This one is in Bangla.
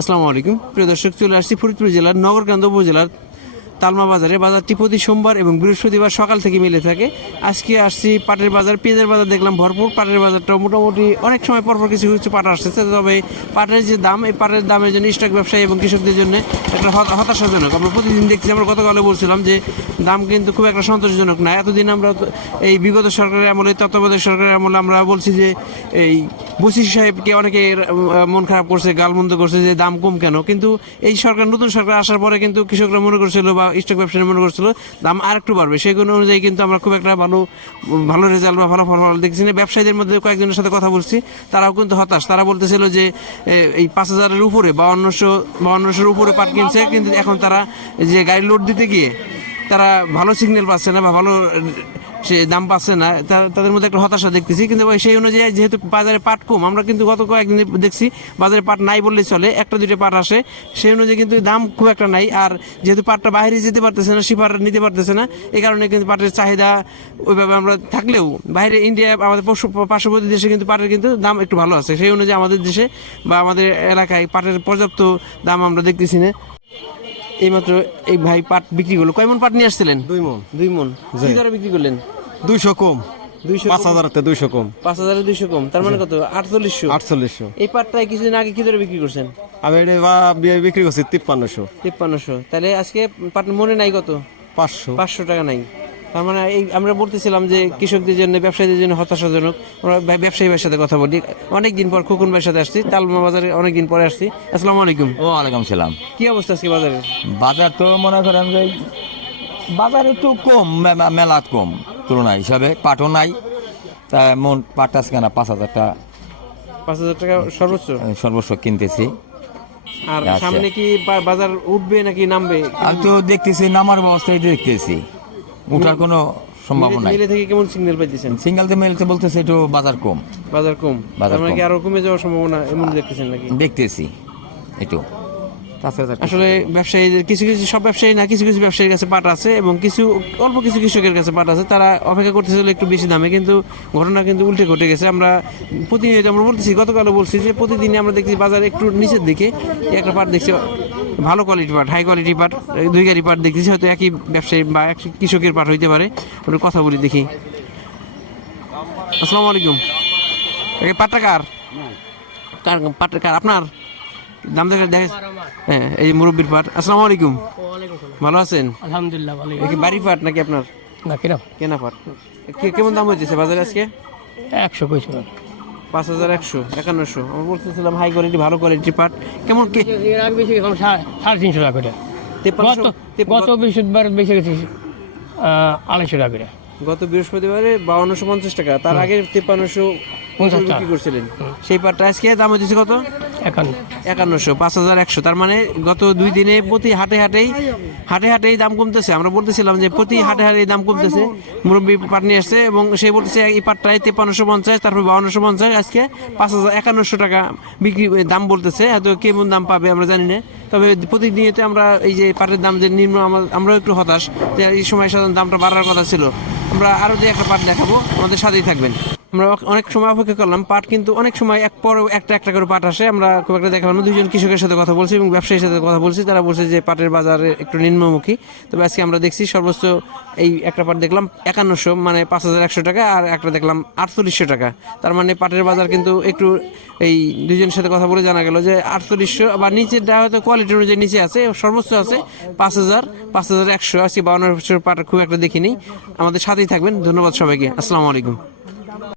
আসসালামু আলাইকুম প্রিয় দর্শক, চলে আসছি ফরিদপুর জেলার নগরকান্দা উপজেলার তালমা বাজারে। বাজারটি প্রতি সোমবার এবং বৃহস্পতিবার সকাল থেকে মিলে থাকে। আজকে আসছি পাটের বাজার, পেঁয়াজের বাজার দেখলাম ভরপুর। পাটের বাজারটা মোটামুটি অনেক সময় পরপর কিছু কিছু পাট আসতেছে, তবে পাটের যে দাম, এই পাটের দামের জন্য স্টক ব্যবসায়ী এবং কৃষকদের জন্য একটা হতাশাজনক। আমরা প্রতিদিন দেখছি, আমরা গতকালে বলছিলাম যে দাম কিন্তু খুব একটা সন্তোষজনক না। এতদিন আমরা এই বিগত সরকারের আমলে, তত্ত্বাবধায়ক সরকারের আমলে আমরা বলছি যে এই বসির সাহেবকে অনেকে মন খারাপ করছে, গালমন্দ করছে যে দাম কম কেন। কিন্তু এই সরকার, নতুন সরকার আসার পরে কিন্তু কৃষকরা মনে করছিল বা স্টক ব্যবসায়ী মনে করছিল দাম আর একটু বাড়বে। সেগুলো অনুযায়ী কিন্তু আমরা খুব একটা ভালো রেজাল্ট বা ভালো ফলাফল দেখছি না। ব্যবসায়ীদের মধ্যে কয়েকজনের সাথে কথা বলছি, তারাও কিন্তু হতাশ। তারা বলতেছিল যে এই 5,000-এর উপরে 5200-র উপরে পাট কিনছে, কিন্তু এখন তারা যে গাড়ি লোড দিতে গিয়ে তারা ভালো সিগন্যাল পাচ্ছে না বা ভালো সে দাম পাচ্ছে না। তাদের মধ্যে একটা হতাশা দেখতেছি। কিন্তু সেই অনুযায়ী যেহেতু বাজারে পাট কম, আমরা কিন্তু গত কয়েকদিন দেখছি বাজারে পাট নাই বললেই চলে, একটা দুটো পাট আসে, সেই অনুযায়ী কিন্তু দাম খুব একটা নাই। আর যেহেতু পাটটা বাইরে যেতে পারতেছে না, শিপার নিতে পারতেছে না, এই কারণে কিন্তু পাটের চাহিদা ওইভাবে আমরা থাকলেও বাইরে ইন্ডিয়া, আমাদের পার্শ্ববর্তী দেশে কিন্তু পাটের কিন্তু দাম একটু ভালো আছে। সেই অনুযায়ী আমাদের দেশে বা আমাদের এলাকায় পাটের পর্যাপ্ত দাম আমরা দেখতেছি না। এইমাত্র এই ভাই পাট বিক্রি করলো। কয় মন পাট নিয়ে আসছিলেন? 2 মন। কি দরে বিক্রি করলেন? 200 কম। 5,000-তে 200 কম। 5,200 কম, তার মানে কত? 4800। এই পাটটাই কিছুদিন আগে কি দরে বিক্রি করছেন? আমি এটা বিক্রি করছি 5300। তাহলে আজকে পাট মনে নাই কত? 500 টাকা নাই। তার মানে এই আমরা বলতেছিলাম যে কৃষকদের জন্য, ব্যবসায়ীদের জন্য হতাশাজনক। আমরা ব্যবসায়ী ভাইয়ের সাথে কথা বলি, অনেকদিন পর খোকন ভাইয়ের সাথে আসছি, তালমা বাজারে অনেকদিন পরে আসছি। আসসালামু আলাইকুম। ওয়ালাইকুম সালাম। কি অবস্থা আজকে বাজারে? বাজার তো মনে করেন যে বাজার একটু কম, মেলা কম তুলনা হিসাবে। পাটও নাই, তা মন পাট আছে কেনা 5,000 টাকা। 5,000 টাকা সর্বোচ্চ কিনতেছি। আর সামনে কি বাজার উঠবে নাকি নামবে? আমি তো দেখতেছি নামার ব্যবস্থা, এটা দেখতেছি, উঠার কোনো সম্ভাবনা নাই। মিলে থেকে কেমন সিগন্যাল পাইতেছেন? সিঙ্গেলতে মিলতে বলতেছে একটু বাজার কম। বাজার কম, তার মানে কি আরো কমে যাওয়ার সম্ভাবনা এমন দেখতেছেন নাকি? দেখতেছি একটু। আসলে ব্যবসায়ীদের কিছু কিছু, সব ব্যবসায়ী না, কিছু কিছু ব্যবসায়ীর কাছে পাট আছে এবং অল্প কিছু কৃষকের কাছে পাট আছে। তারা অপেক্ষা করতেছিল একটু বেশি দামে, কিন্তু ঘটনা কিন্তু উল্টে ঘটে গেছে। আমরা প্রতিনিয়ত আমরা বলতেছি, গতকালও বলছি যে প্রতিদিনই আমরা দেখছি বাজার একটু নিচের দিকে। একটা পাট দেখছি ভালো কোয়ালিটি পাট, হাই কোয়ালিটি পাট, 2 গাড়ি পাট দেখতেছি। হয়তো একই ব্যবসায়ী বা এক কৃষকের পাট হইতে পারে। ওটা কথা বলি দেখি। আসসালামু আলাইকুম। পাটটা কার? পাটটা কার? আপনার? দাম দেখে হ্যাঁ, এই মুরব্বীর পাট। আসসালামু আলাইকুম। ভালো আছেন? আলহামদুলিল্লাহ ভালো। বাড়ি পাট নাকি আপনার? না, কেনা পাট। কেমন দাম হইতেছে বাজারে আজকে? 100 কইছো। 5,100, 5100। আমি বলতেছিলাম হাই কোয়ালিটি, ভালো কোয়ালিটি পাট কেমন কি? এর আগে বেশি এখন 350 টাকা করে। গত বৃহস্পতিবার বেশি গেছে 250 টাকা করে। গত বৃহস্পতিবারে 5250 টাকা, তার আগে 5350 বিক্রি করছিলেন। সেই পাটটা আজকে দাম হইতেছে কত? 5100, 5100। তার মানে গত 2 দিনে প্রতি হাটেই দাম কমতেছে। আমরা বলতেছিলাম যে প্রতি হাটে দাম কমতেছে। মুরব্বী পাট নিয়ে আসছে এবং সে বলতেছে এই পাটটাই 5350, তারপর 5250, আজকে 5100 টাকা বিক্রি দাম বলতেছে। হয়তো কেমন দাম পাবে আমরা জানি না, তবে প্রতিনিয়ত আমরা এই যে পাটের দাম যে নিম্ন, আমরাও একটু হতাশ যে এই সময় সাধারণ দামটা বাড়ার কথা ছিল। আমরা আরও যে একটা পাট দেখাবো, আমাদের সাথেই থাকবেন। আমরা অনেক সময় অপেক্ষা করলাম, পাট কিন্তু অনেক সময় একটা করে পাট আসে, আমরা খুব একটা দেখালাম না। 2জন কৃষকের সাথে কথা বলছি এবং ব্যবসায়ীর সাথে কথা বলছি, তারা বলছে যে পাটের বাজারে একটু নিম্নমুখী। তবে আজকে আমরা দেখছি সর্বোচ্চ এই একটা পাট দেখলাম 5100, মানে 5100 টাকা, আর একটা দেখলাম 4800 টাকা। তার মানে পাটের বাজার কিন্তু একটু, এই 2জনের সাথে কথা বলে জানা গেল যে 4800 বা নিচেরটা হয়তো কোয়ালিটি অনুযায়ী নিচে আছে, সর্বোচ্চ আছে 5000, 5100। আজকে 5200 পাট খুব একটা দেখিনি। আমাদের সাথেই থাকবেন। ধন্যবাদ সবাইকে। আসসালামু আলাইকুম।